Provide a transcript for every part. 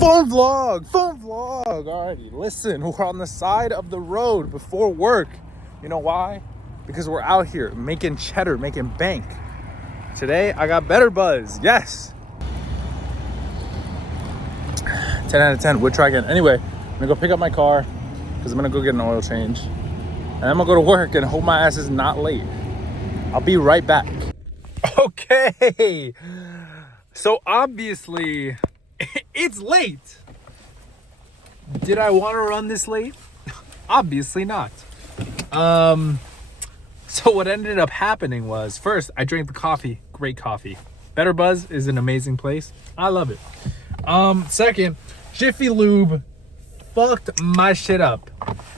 Phone vlog. Alrighty, listen, we're on the side of the road before work. You know why? Because we're out here making cheddar, making bank. Today, I got better buzz. Yes. 10 out of 10. We'll try again. Anyway, I'm gonna go pick up my car because I'm gonna go get an oil change. And I'm gonna go to work and hope my ass is not late. I'll be right back. Okay. So obviously, it's late. Did I want to run this late? Obviously not. So what ended up happening was, first, I drank the coffee. Great coffee. Better Buzz is an amazing place. I love it. Second, Jiffy Lube fucked my shit up.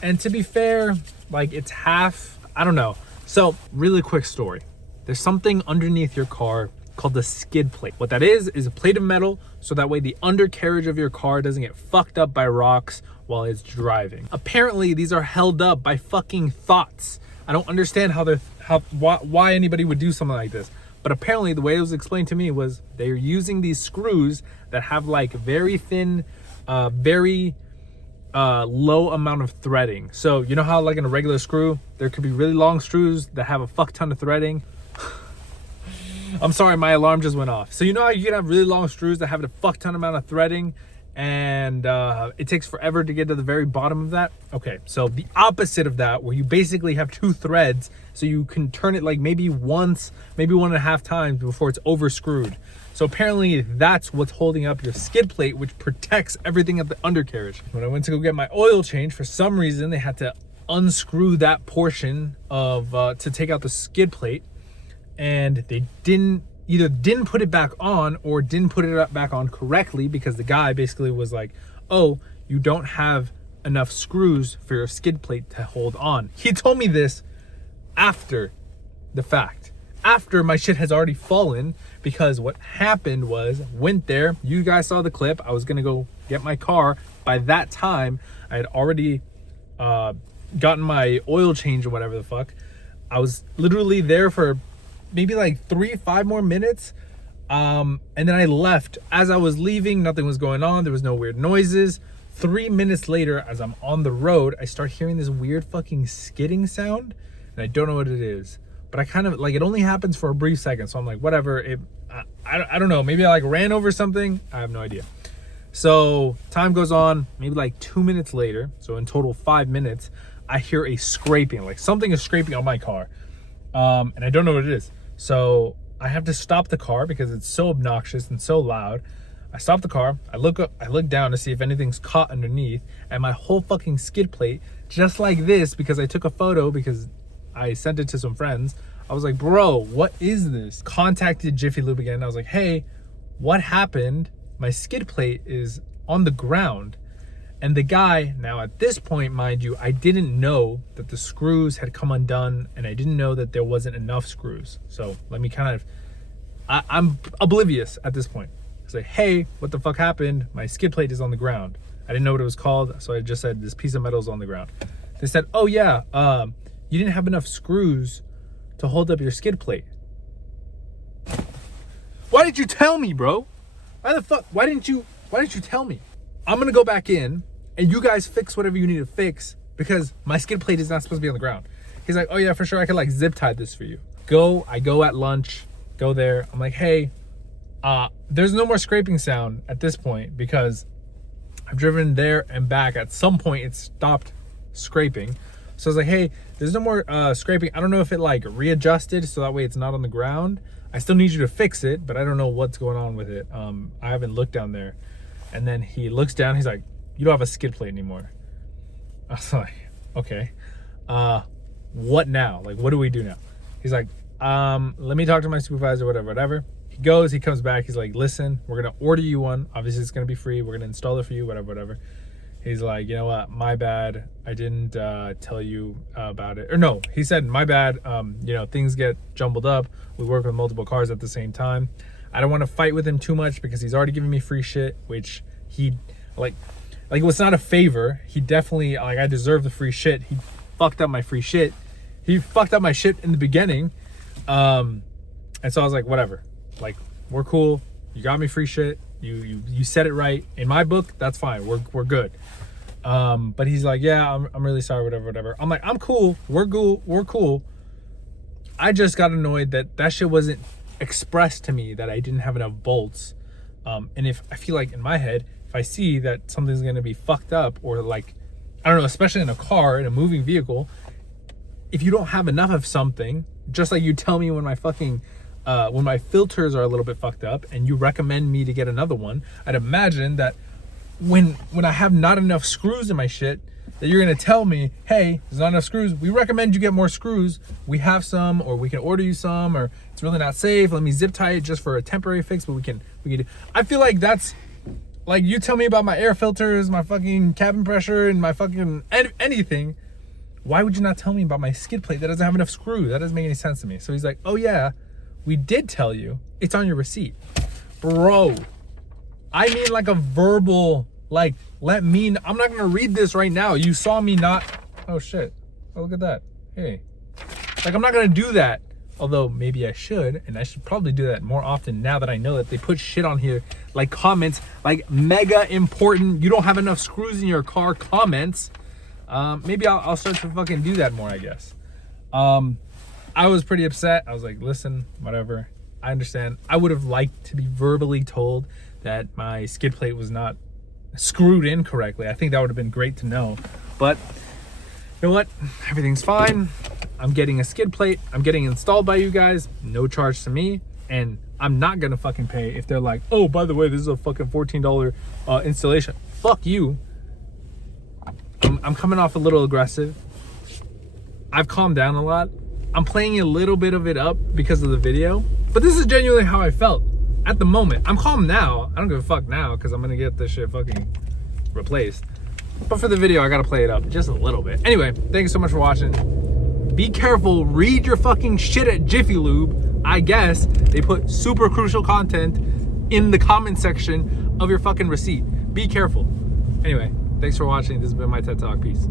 And to be fair, like, it's half, I don't know. So, really quick story. There's something underneath your car called the skid plate. What that is a plate of metal, so that way the undercarriage of your car doesn't get fucked up by rocks while it's driving. Apparently, these are held up by fucking thoughts. I don't understand why anybody would do something like this. But apparently, the way it was explained to me was they're using these screws that have like very thin, very low amount of threading. So you know how like in a regular screw, there could be really long screws that have a fuck ton of threading. I'm sorry, my alarm just went off. So you know how you can have really long screws that have a fuck ton amount of threading, and it takes forever to get to the very bottom of that? Okay, so the opposite of that, where you basically have two threads, so you can turn it like maybe once, maybe 1.5 times before it's over screwed. So apparently that's what's holding up your skid plate, which protects everything at the undercarriage. When I went to go get my oil change, for some reason they had to unscrew that portion of to take out the skid plate, and they didn't put it back on or didn't put it back on correctly, because the guy basically was like, oh, you don't have enough screws for your skid plate to hold on. He told me this after the fact, after my shit has already fallen, because what happened was, went there, you guys saw the clip, I was gonna go get my car. By that time, I had already gotten my oil change or whatever the fuck. I was literally there for maybe like 3-5 more minutes, and then I left. As I was leaving, nothing was going on, there was no weird noises. 3 minutes later, as I'm on the road, I start hearing this weird fucking skidding sound, and I don't know what it is, but I kind of like, it only happens for a brief second, so I'm like, whatever. I don't know, maybe I like ran over something, I have no idea. So time goes on, maybe like 2 minutes later, so in total 5 minutes, I hear a scraping, like something is scraping on my car, and I don't know what it is. So I have to stop the car because it's so obnoxious and so loud. I stop the car, I look up, I look down to see if anything's caught underneath, and my whole fucking skid plate, just like this, because I took a photo because I sent it to some friends. I was like, bro, what is this? Contacted Jiffy Lube again. I was like, hey, what happened? My skid plate is on the ground. And the guy, now at this point, mind you, I didn't know that the screws had come undone, and I didn't know that there wasn't enough screws. So let me kind of, I'm oblivious at this point. I was like, hey, what the fuck happened? My skid plate is on the ground. I didn't know what it was called, so I just said, this piece of metal is on the ground. They said, oh yeah, you didn't have enough screws to hold up your skid plate. Why did you tell me, bro? Why the fuck, why didn't you tell me? I'm gonna go back in, and you guys fix whatever you need to fix, because my skid plate is not supposed to be on the ground. He's like, oh yeah, for sure, I could like zip tie this for you. I go at lunch, go there. I'm like, hey, there's no more scraping sound at this point, because I've driven there and back. At some point it stopped scraping. So I was like, hey, there's no more scraping. I don't know if it like readjusted so that way it's not on the ground. I still need you to fix it, but I don't know what's going on with it. I haven't looked down there. And then he looks down, he's like, you don't have a skid plate anymore. I was like, okay, what now? Like, what do we do now? He's like, let me talk to my supervisor, whatever. He goes, he comes back, he's like, listen, we're gonna order you one. Obviously it's gonna be free. We're gonna install it for you, whatever. He's like, you know what, my bad. I didn't tell you about it. Or no, he said, my bad. You know, things get jumbled up. We work with multiple cars at the same time. I don't want to fight with him too much because he's already giving me free shit, which he, like it was not a favor. He definitely, like, I deserve the free shit. He fucked up my free shit. He fucked up my shit in the beginning. And so I was like, whatever. Like, we're cool. You got me free shit. You said it right. In my book, that's fine. We're good. But he's like, yeah, I'm really sorry, whatever. I'm like, I'm cool. We're cool. I just got annoyed that shit wasn't expressed to me, that I didn't have enough bolts. And if I feel like in my head, if I see that something's gonna be fucked up, or like, I don't know, especially in a car, in a moving vehicle, if you don't have enough of something, just like you tell me when my filters are a little bit fucked up and you recommend me to get another one, I'd imagine that when I have not enough screws in my shit, that you're gonna tell me, hey, there's not enough screws, we recommend you get more screws, we have some, or we can order you some, or it's really not safe, let me zip tie it just for a temporary fix, but we can do. I feel like that's like, you tell me about my air filters, my fucking cabin pressure, and my fucking anything. Why would you not tell me about my skid plate that doesn't have enough screw? That doesn't make any sense to me. So he's like, oh yeah, we did tell you. It's on your receipt. Bro, I mean like a verbal, like, I'm not gonna read this right now. You saw me not, oh shit. Oh, look at that. Hey. Like, I'm not gonna do that. Although maybe I should, and I should probably do that more often now that I know that they put shit on here, like comments, like mega important, you don't have enough screws in your car comments. Maybe I'll start to fucking do that more, I guess. I was pretty upset. I was like, listen, whatever. I understand. I would have liked to be verbally told that my skid plate was not screwed in correctly. I think that would have been great to know. But you know what? Everything's fine. I'm getting a skid plate. I'm getting installed by you guys. No charge to me. And I'm not gonna fucking pay if they're like, oh, by the way, this is a fucking $14 installation. Fuck you. I'm coming off a little aggressive. I've calmed down a lot. I'm playing a little bit of it up because of the video, but this is genuinely how I felt at the moment. I'm calm now. I don't give a fuck now because I'm gonna get this shit fucking replaced. But for the video, I gotta play it up just a little bit. Anyway, thank you so much for watching. Be careful, read your fucking shit at Jiffy Lube. I guess they put super crucial content in the comment section of your fucking receipt. Be careful. Anyway, thanks for watching. This has been my TED Talk. Peace.